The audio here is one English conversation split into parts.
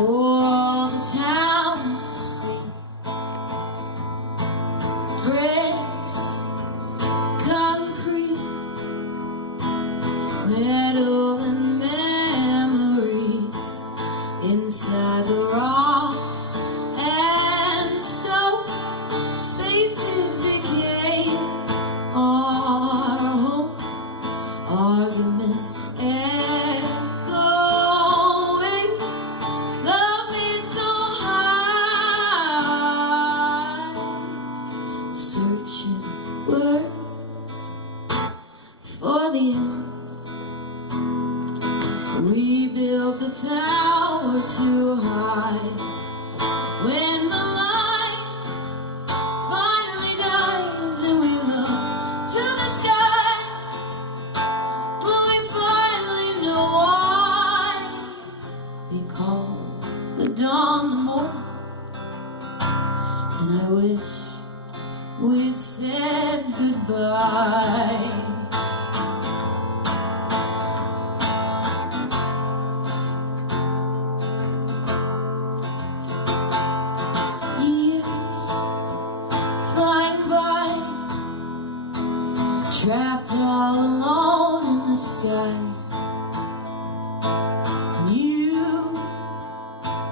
for all the town to see. Bricks, concrete, metal and memories inside the rocks and stone. Spaces became our home. Arguments echoing, love made so high, searching words for the end. We built the tower too high. When the light finally dies and we look to the sky, will we finally know why they call the dawn the morning? And I wish we'd said goodbye. Trapped all alone in the sky. New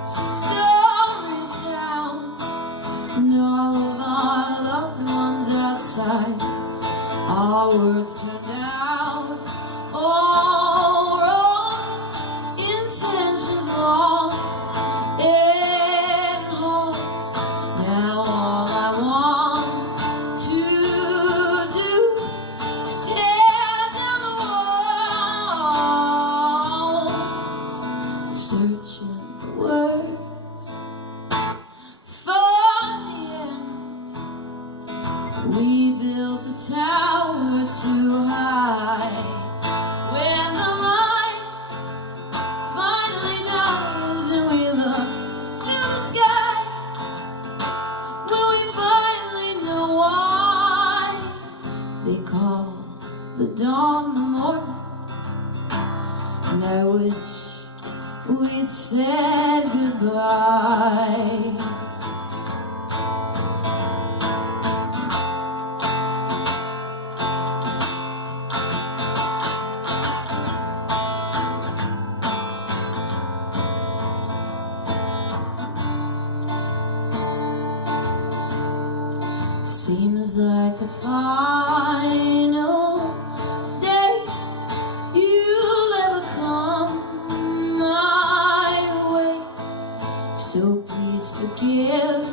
stories down, and all of our loved ones outside. Our words turned out all wrong, intentions lost in halls. Now all I want to do, tear down the walls, searching for words for the end. We built the tower too high. When the light finally dies and we look to the sky, will we finally know why they call the dawn the morning? And I wish we'd said goodbye. Seems like the final day you'll ever come my way. So please forgive